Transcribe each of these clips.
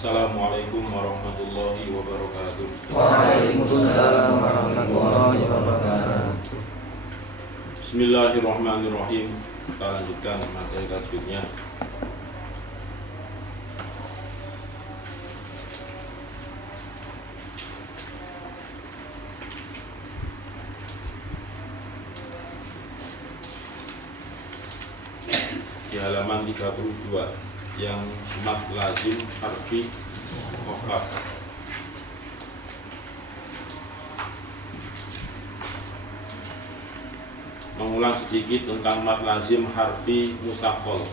Assalamualaikum warahmatullahi wabarakatuh. Waalaikumsalam warahmatullahi wabarakatuh. Bismillahirrahmanirrahim. Kita lanjutkan materi tajwidnya. Di halaman 32 yang mad lazim harfi mukhaffaf. Mengulang sedikit tentang mad lazim harfi musaqqal.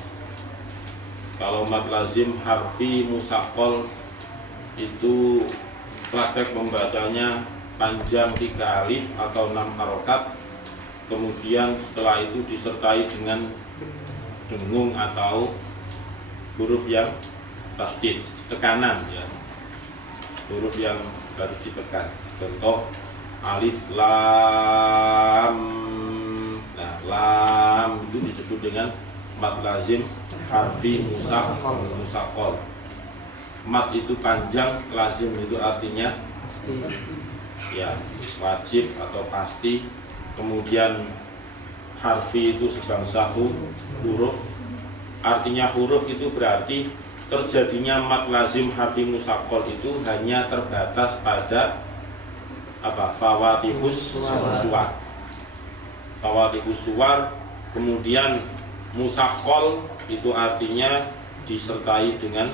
Kalau mad lazim harfi musaqqal itu praktek membacanya panjang 3 alif atau 6 harokat, kemudian setelah itu disertai dengan dengung atau huruf yang tasdid, tekanan ya, huruf yang harus ditekan. Contoh alif lam. Nah, lam itu disebut dengan mad lazim harfi musaqqal. Mad itu panjang, lazim itu artinya ya wajib atau pasti. Kemudian harfi itu sebangsa huruf. Artinya huruf itu berarti terjadinya mad lazim harfi musaqqal itu hanya terbatas pada fawatihus suwar. Fawatihus suwar. Kemudian musaqqal itu artinya disertai dengan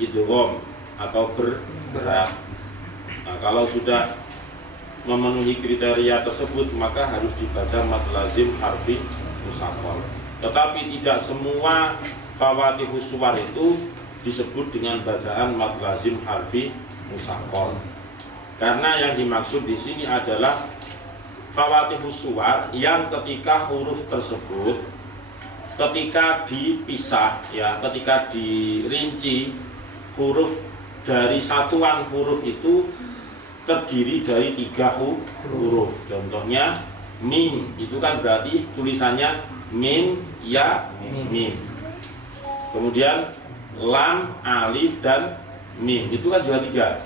idgham atau bergerak. Nah, kalau sudah memenuhi kriteria tersebut maka harus dibaca mad lazim harfi musaqqal. Tetapi tidak semua fawatihus suwar itu disebut dengan bacaan mad lazim harfi musaqqal. Karena yang dimaksud di sini adalah fawatihus suwar yang ketika huruf tersebut ketika dipisah ya, ketika dirinci huruf dari satuan huruf itu terdiri dari 3 huruf. Contohnya mim itu kan berarti tulisannya mim, ya, mim. Kemudian lam, alif, dan mim itu kan juga 3.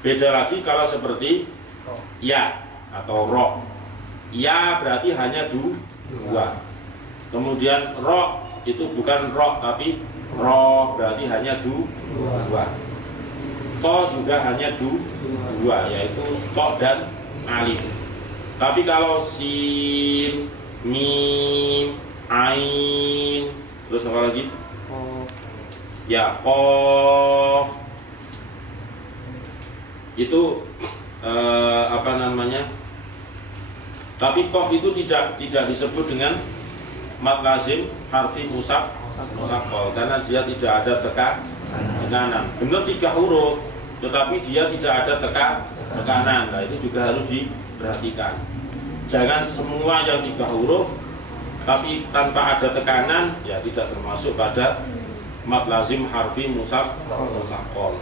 Beda lagi kalau seperti ya atau ro. Ya berarti hanya 2. Kemudian ro itu bukan ro tapi ro berarti hanya 2. To juga hanya 2 yaitu to dan alif. Tapi kalau sin, mim, ain, terus apa lagi? Ya, qaf. Itu Tapi qaf itu tidak disebut dengan mad lazim harfi musaqqal karena dia tidak ada tekanan. Benar 3 huruf, tetapi dia tidak ada tekanan. Nah, itu juga harus diperhatikan. Jangan semua yang 3 huruf tapi tanpa ada tekanan ya tidak termasuk pada mad lazim harfi musaqqal.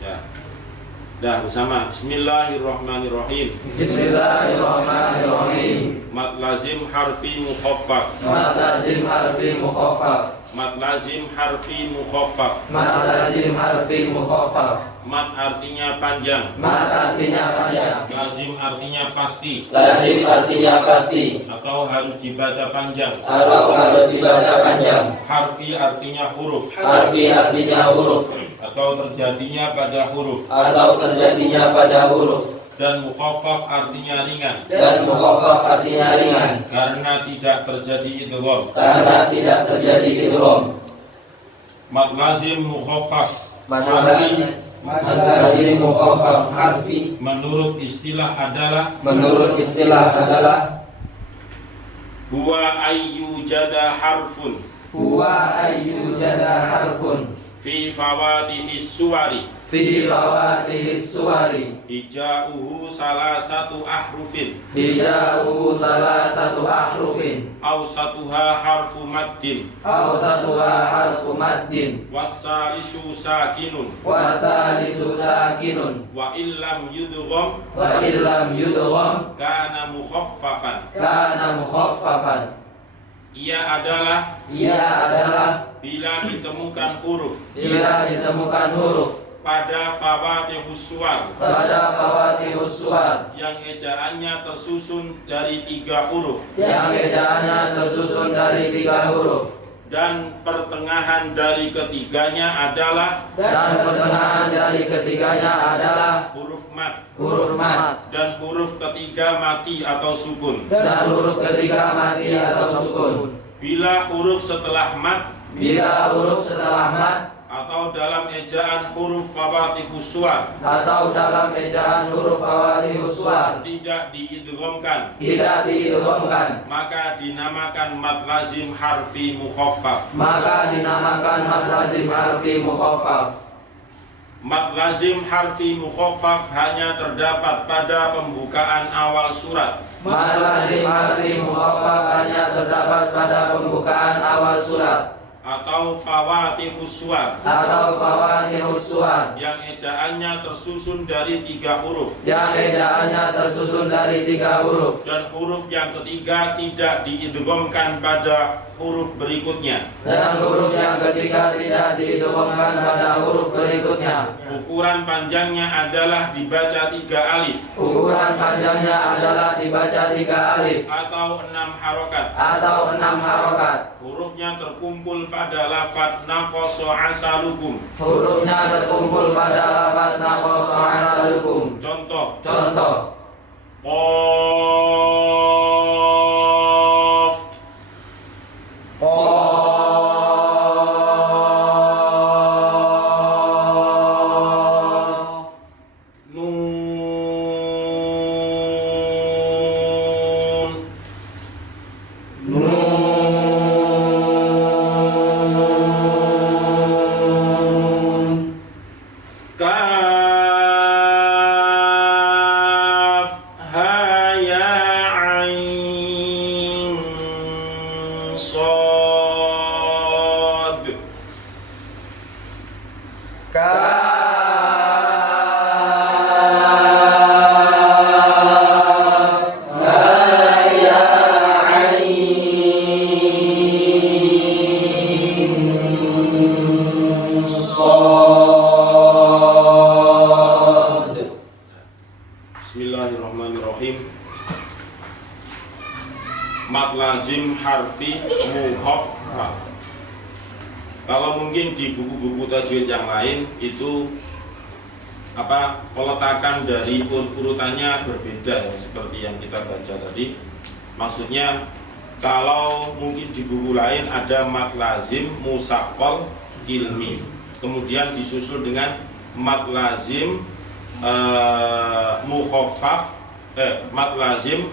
Ya. Dah bersama Bismillahirrahmanirrahim. Bismillahirrahmanirrahim. Mad lazim harfi mukhaffaf. Mad lazim harfi mukhaffaf. Mad lazim harfi mukhaffaf. Mad lazim harfi mukhaffaf. Mad artinya panjang. Mad artinya panjang. Lazim artinya pasti. Lazim artinya pasti. Atau harus dibaca panjang. Atau harus dibaca panjang. Harfi artinya huruf. Harfi artinya huruf. Atau terjadinya pada huruf. Atau terjadinya pada huruf. Dan mukhaffaf artinya ringan. Dan mukhaffaf artinya ringan. Karena tidak terjadi idgham. Karena tidak terjadi idgham. Mad lazim mukhaffaf. Mad lazim mukhaffaf harfi Menurut istilah adalah huwa ayyujada harfun huwa ayyujada harfun fi fawadihis suwari fi fawadihis suwari hijauhu salasatu ahrufin hijau salasatu ahrufin awsatuha harfu maddin awsatuha harfu maddin wassalisu sakinun wasalisu sakinun wa illam yudgham wa illam yudgham kana mukhaffafan. kana mukhaffafan. Ia adalah Ia adalah bila ditemukan huruf bila ditemukan huruf pada fawatihus suwar yang ejaannya tersusun dari 3 huruf yang ejaannya tersusun dari 3 huruf dan pertengahan dari ketiganya adalah huruf mat dan huruf ketiga mati atau sukun. Bila huruf setelah mat atau dalam ejaan huruf fawatihus suwar tidak diidghamkan maka dinamakan mat lazim harfi mukhaffaf. Mat lazim harfi mukhaffaf hanya terdapat pada pembukaan awal surat atau fawatihus suwar yang ejaannya tersusun dari 3 huruf dan huruf yang ketiga tidak diidghamkan pada huruf berikutnya. Ukuran panjangnya adalah dibaca 3 alif atau 6 harokat. Hurufnya terkumpul pada lafaz naqasa asalukum. Contoh. Qaf. Bismillahirrahmanirrahim. Mat lazim harfi mukhaffaf. Kalau mungkin di buku-buku tajwid yang lain itu peletakan dari urutannya berbeda seperti yang kita baca tadi. Maksudnya kalau mungkin di buku lain ada mat lazim musaqqal ilmi, kemudian disusul dengan mat lazim mukhaffaf, mat lazim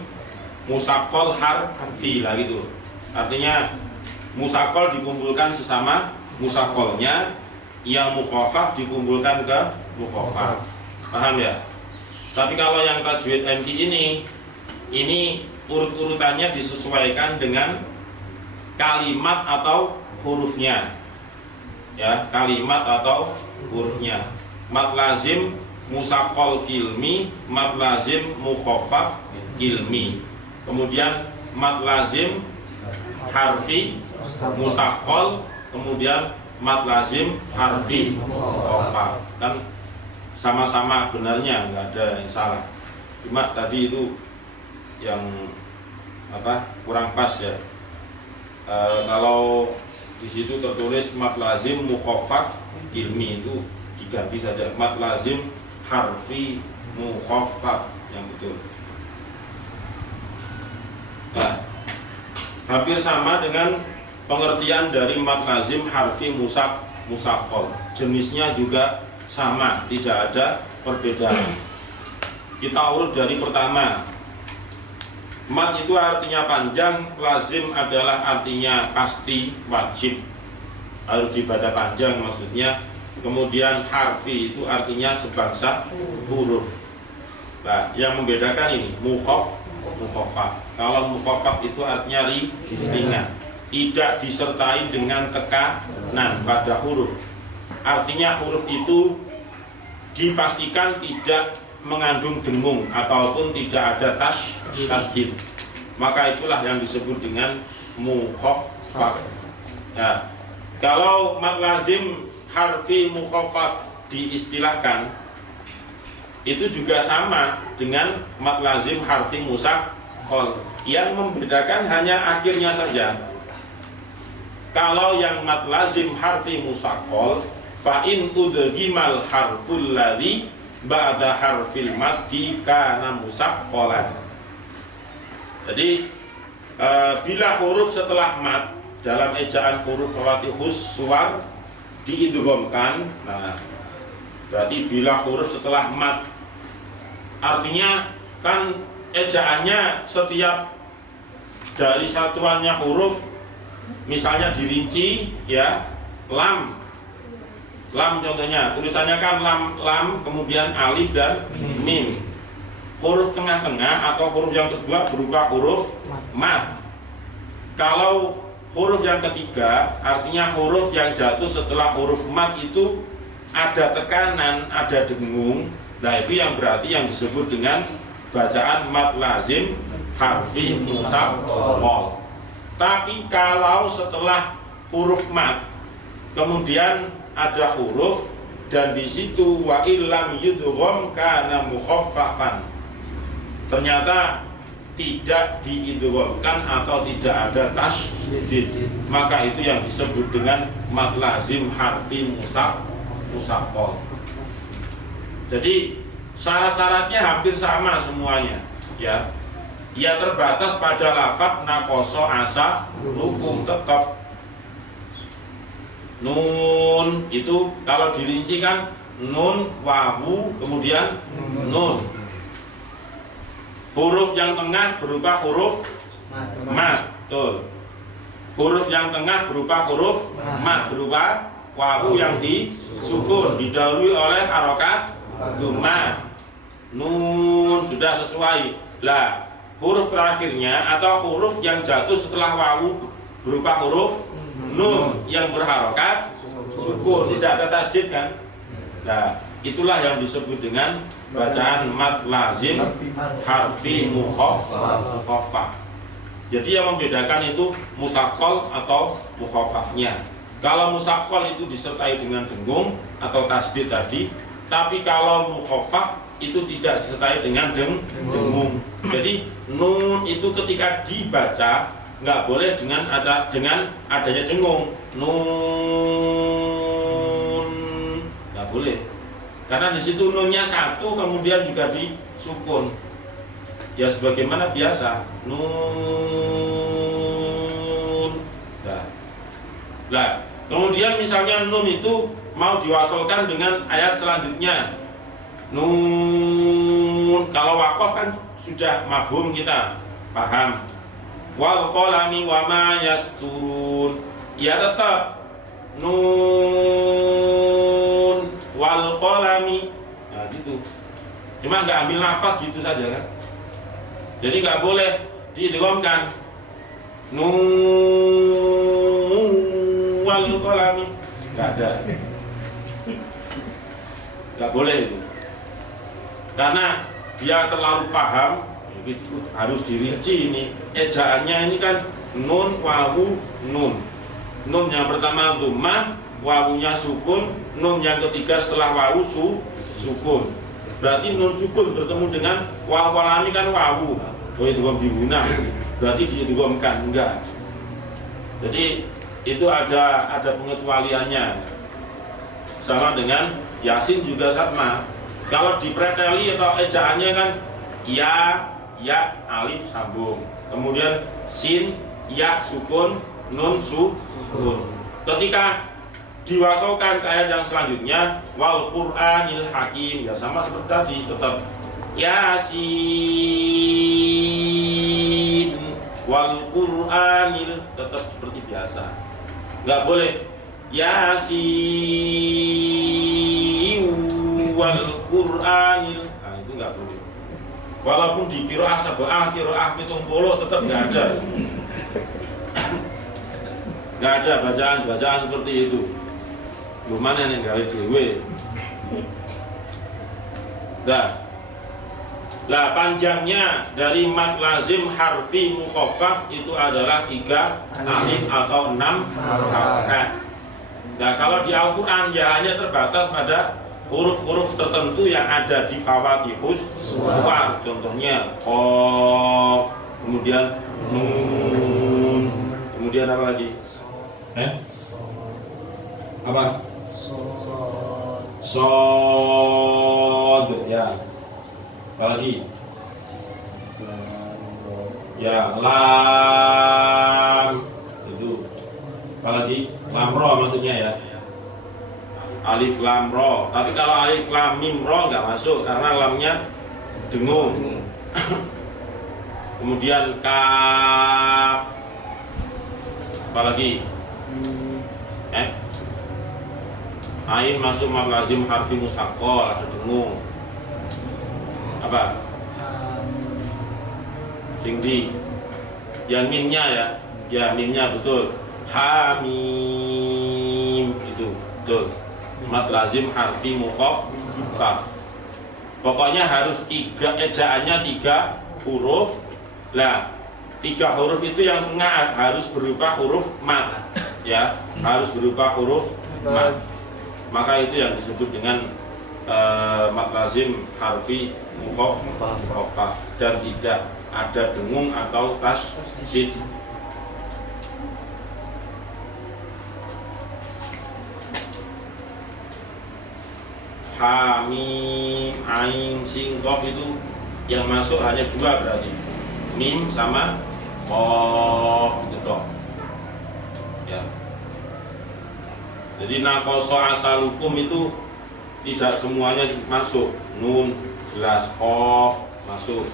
musaqqal harfi lah gitu. Artinya musaqqal dikumpulkan sesama musaqqalnya, yang mukhaffaf dikumpulkan ke mukhaffaf. Paham ya? Tapi kalau yang tajwid MI ini urut-urutannya disesuaikan dengan kalimat atau hurufnya. Ya, kalimat atau hurufnya. Mat lazim musaqqal ilmi, mat lazim mukhaffaf ilmi. Kemudian mat lazim harfi musaqqal, kemudian mat lazim harfi mukhaffaf. Kan sama-sama benarnya, nggak ada yang salah. Cuma tadi itu yang kurang pas ya. Kalau di situ tertulis mat lazim mukhaffaf ilmi, itu diganti saja mat lazim harfi mukhaffaf yang betul. Nah, hampir sama dengan pengertian dari mat lazim harfi musaqqal. Jenisnya juga sama, tidak ada perbedaan. Kita urut dari pertama. Mat itu artinya panjang, lazim adalah artinya pasti, wajib, harus dibaca panjang maksudnya. Kemudian harfi itu artinya sebangsa huruf. Nah, yang membedakan ini mukhaffaf. Kalau mukhaffaf itu artinya ringan, tidak disertai dengan tekanan pada huruf. Artinya huruf itu dipastikan tidak mengandung dengung ataupun tidak ada tasdid. Maka itulah yang disebut dengan mukhaffaf. Ya. Kalau mad lazim harfi mukhaffaf diistilahkan, itu juga sama dengan mad lazim harfi musaqqal. Yang membedakan hanya akhirnya saja. Kalau yang mad lazim harfi musaqqal, fa in udghimal harful ladzi ba'da harfil maddi kana musaqqalan. Jadi bila huruf setelah mad dalam ejaan huruf fawatihus suwar diidghamkan, nah berarti bila huruf setelah mad, artinya kan ejaannya setiap dari satuannya huruf, misalnya dirinci ya, lam contohnya, tulisannya kan lam kemudian alif dan mim. Huruf tengah-tengah atau huruf yang kedua berupa huruf mad. Kalau huruf yang ketiga, artinya huruf yang jatuh setelah huruf mad itu ada tekanan, ada dengung. Nah itu yang berarti yang disebut dengan bacaan mad lazim harfi musaqqal. Tapi kalau setelah huruf mad kemudian ada huruf dan di situ wa illam yudgham kana mukhaffafan, ternyata tidak diidghamkan atau tidak ada tasydid, maka itu yang disebut dengan mad lazim harfi musaqqal. Jadi syarat-syaratnya hampir sama semuanya ya. Ya terbatas pada lafaz naqasa asa hukum tetap. Nun itu kalau dirinci kan nun, wawu, kemudian nun. Huruf yang tengah berupa huruf mad, betul. Huruf yang tengah berupa huruf mad, berupa wawu yang disukun didahului oleh harokat dhammah. Nun sudah sesuai. Lah, huruf terakhirnya atau huruf yang jatuh setelah wawu berupa huruf nun yang berharokat sukun, tidak ada tasydid kan? Nah, itulah yang disebut dengan bacaan mad lazim harfi mukhaffaf. Jadi yang membedakan itu musaqqal atau mukhaffafnya. Kalau musaqqal itu disertai dengan dengung atau tasydid tadi, tapi kalau mukhaffaf itu tidak disertai dengan dengung. Jadi nun itu ketika dibaca nggak boleh dengan adanya dengung. Nun nggak boleh, karena di situ nunnya satu kemudian juga disukun ya sebagaimana biasa nun. Nah, kemudian misalnya nun itu mau diwasolkan dengan ayat selanjutnya nun, kalau waqaf kan sudah mafhum, kita paham. Wal qalami wa ma yasturun, ya tetap nun wal qalami. Nah gitu, cuma nggak ambil nafas gitu saja kan, jadi nggak boleh diidghamkan nun wal qalami, nggak ada, nggak boleh itu, karena dia terlalu paham. Itu harus dirinci ini ejaannya, ini kan nun, wawu, nun. Nun yang pertama dhammah, wawunya sukun, nun yang ketiga setelah wawu sukun. Berarti nun sukun bertemu dengan wal qalami kan wawu. Oh itu biguna. Berarti diidghamkan enggak. Jadi itu ada pengecualiannya. Sama dengan Yasin juga sama. Kalau dipreteli atau ejaannya kan ya alif sambung, kemudian sin ya sukun, nun sukun. Ketika diwasolkan ke ayat yang selanjutnya wal qur'anil hakim, ya sama seperti tadi, tetap yasin wal qur'anil, tetap seperti biasa, nggak boleh yasin wal qur'anil. Nah itu nggak boleh. Walaupun di qiraah sab'ah, qiraah 70 tetap nggak ada. Nggak ada bacaan seperti itu. Lumana yang gawe dhewe. Lah panjangnya dari mad lazim harfi mukhaffaf itu adalah 3 alif atau 6 harokat. Nah, kalau di Al-Quran ya hanya terbatas pada huruf-huruf tertentu yang ada di fawatihus suwar. Contohnya qaf, kemudian nun, kemudian apa lagi? Apa? Sod, ya. Apa lagi? Ya, lam. Itu. Apa lagi? Lam ro maksudnya ya. Alif lam ro. Tapi kalau alif lam mim ro nggak masuk karena lamnya dengung. Kemudian kaf. Apa lagi? Ain masuk mad lazim harfi musaqqal, ada dengung. Apa? Singdi. Yang mimnya ya. Ya mimnya betul. Hamim itu betul. Mad lazim harfi mukhaffaf. Pokoknya harus ejaannya 3 huruf. Lah, 3 huruf itu yang tengah harus berupa huruf mad, ya, harus berupa huruf mad. Maka itu yang disebut dengan mad lazim harfi mukhaffaf dan tidak ada dengung atau tasydid. Hamim, ain, sin, qaf itu yang masuk hanya 2 berarti. Mim sama qaf itu toh. Ya. Jadi naqasa asalukum itu tidak semuanya masuk. Nun jelas, qaf masuk.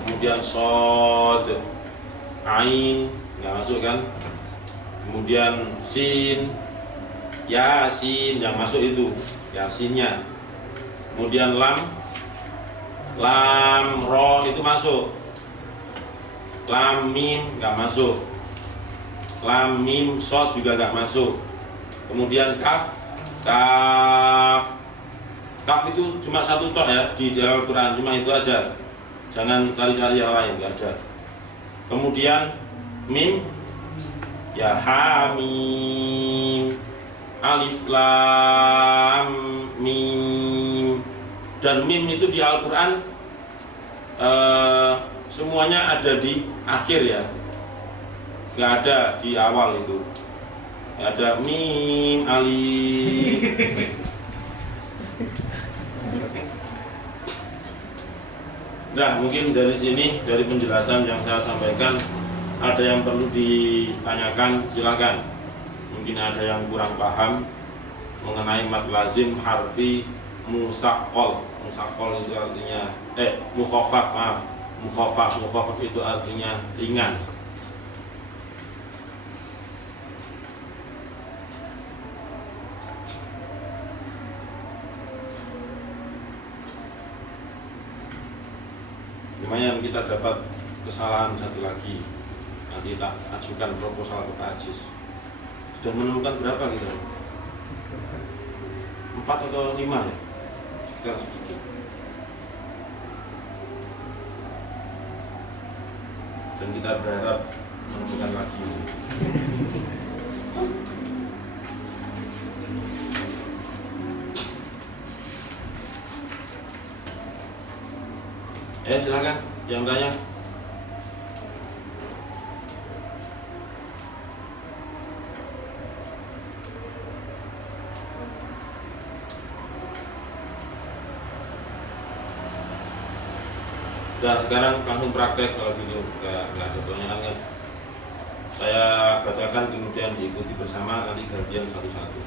Kemudian shad, ain nggak masuk kan? Kemudian sin, yasin yang masuk itu, yasinnya. Kemudian lam ro itu masuk. Lam mim nggak masuk. Lam mim shad juga nggak masuk. Kemudian kaf itu cuma 1 toh ya di Al-Quran, cuma itu aja. Jangan cari-cari yang lain, nggak ada. Kemudian mim ya hamim, alif lam mim. Dan mim itu di Al-Quran semuanya ada di akhir ya, nggak ada di awal itu. Nggak ada mim, alif. Nah, mungkin dari sini, dari penjelasan yang saya sampaikan, ada yang perlu ditanyakan, silakan. Mungkin ada yang kurang paham mengenai mad lazim harfi musaqqal. Musaqqal itu artinya mukhaffaf, maaf. Mukhaffaf itu artinya ringan. Lumayan kita dapat kesalahan 1 lagi. Nanti tak ajukan proposal ke Pak Ajis. Sudah menemukan berapa kita? 4 atau 5 ya? Sekitar sedikit. Dan kita berharap menemukan lagi. Silakan yang tanya. Dan sekarang langsung praktek kalau gitu, nggak ada pertanyaan kan? Saya bacakan kemudian diikuti bersama, nanti gantian satu-satu.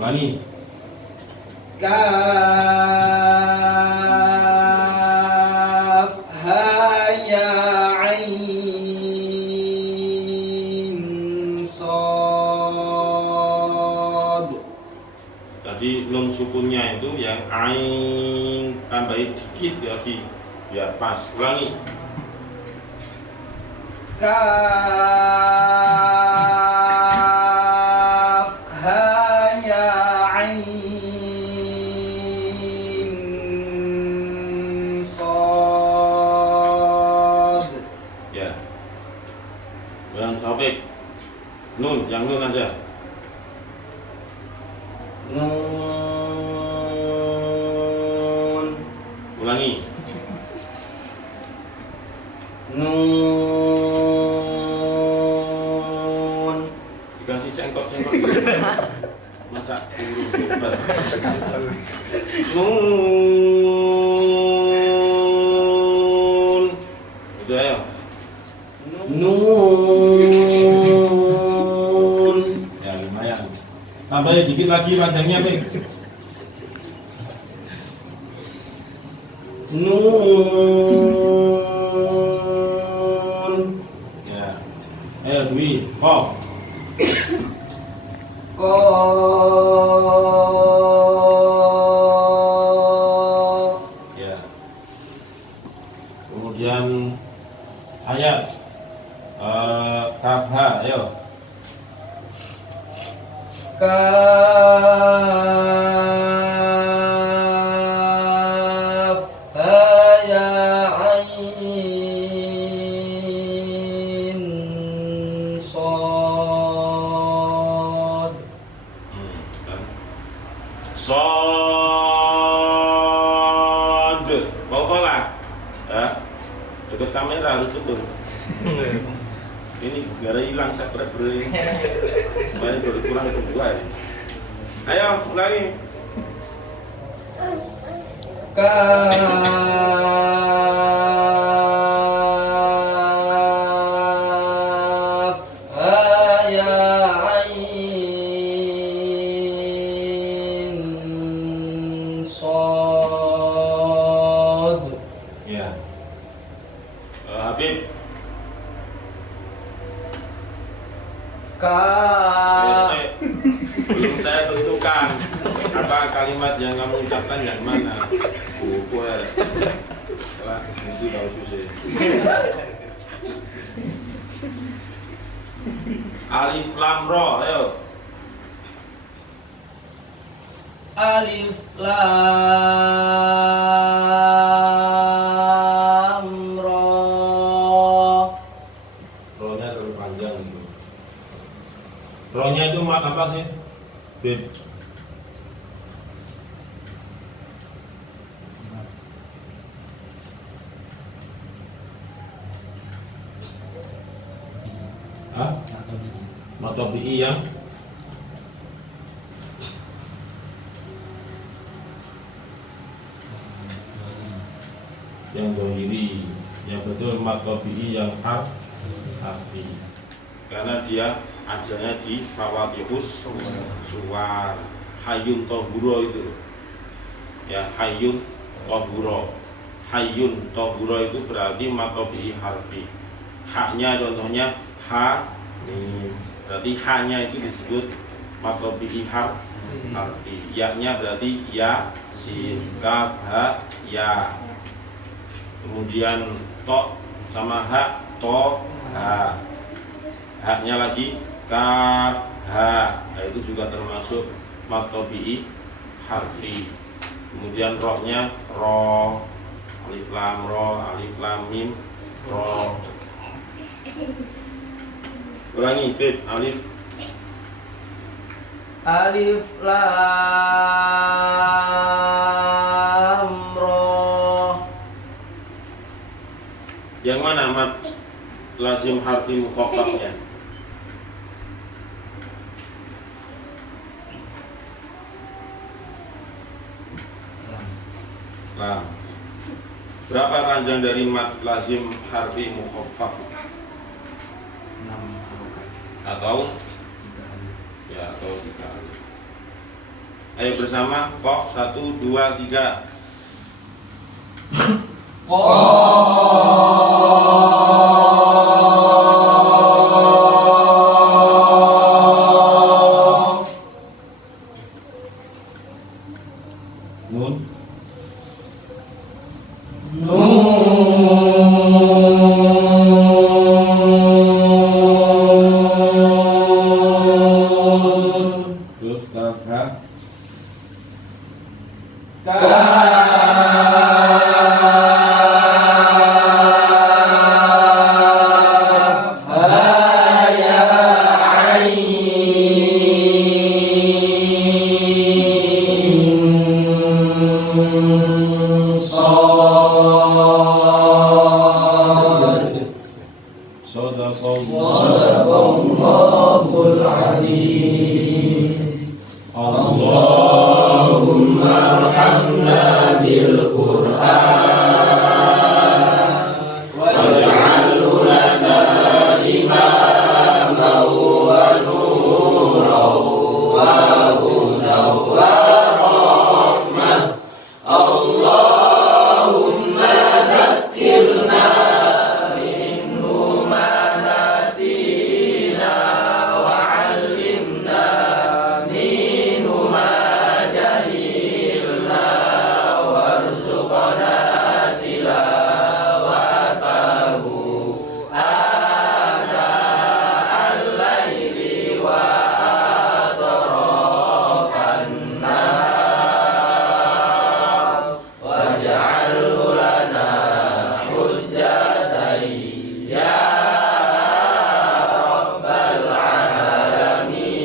Ulangi. Kaf ha ya ain sad. Tadi nun sukunnya itu yang ain tambahin dikit lagi biar pas. Ulangi. Kaf ha ya ain sad. Ya. Yang sobek. Nun, yang nun aja. Nun. Ulangi. Nun. Dikasih cengkok-cengkok. Masa huruf bebas. Nun. Itu ayo. Nun. Ya lumayan. Tambah dikit lagi panjangnya, Pik. Nun. Ya. Ayo Dwi, Qaf. Qaf. Ya. Kemudian ayat kaf ha, ayo. Kaf ha ya ain sad. Kan. Sod. Kokola. Ya. Dekat kamera harus betul. Ini gara hilang saya berat-berat. Kemarin baru kurang kedua ini. Ayo ulangi. Kaf ha ya ain sad. Ya. Habib. Kaf. Belum saya tentukan apa kalimat yang kamu ucapkan yang mana. Buku ya. Salah, itu tahu susah. Alif lam ro, ayo. Alif lam ra. Ro-nya terlalu panjang gitu. Ro-nya itu apa sih? Bib. Hah? Mata BI yang dohiri, yang betul mata BI yang harfi, karena dia ajalnya di Fawatihus Suwar. Hayyun Tohuro itu ya, Hayyun Tohuro. Hayyun Tohuro itu berarti mata BI harfi. Haknya contohnya ha mim, berarti hanya itu disebut mata BI harfi. Ya-nya berarti ya sin, kaf ha ya. Kemudian to sama ha to ha. Haknya lagi kaf ha, nah, itu juga termasuk mata BI harfi. Kemudian ro-nya ro, alif lam ro, alif lam mim ro. Ulangi, Bib, alif. Alif lam ra. Yang mana mat lazim harfi mukhaffafnya? Lam. Berapa panjang dari mat lazim harfi mukhaffaf? 6 harokat. Atau ya, atau 3 alif. Ayo bersama, Qaf 1, 2, 3. Nun. Terus Sadaqallahul Azim. Allahumma arhamna bil Qur'an waj'alhu lana imaman wa nuran wa hudan wa rahmah. Allahumma dhakkirna minhu ma nasina wa 'allimna minhu ma jahilna warzuqna tilawatahu ana al-laili wa atrafan nahar waj'alhu lana hujjatan ya rabbal alamin.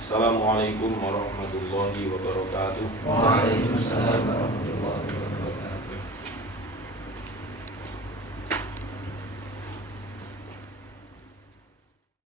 Assalamualaikum warahmatullahi wabarakatuh. Waalaikumsalam warahmatullahi wabarakatuh.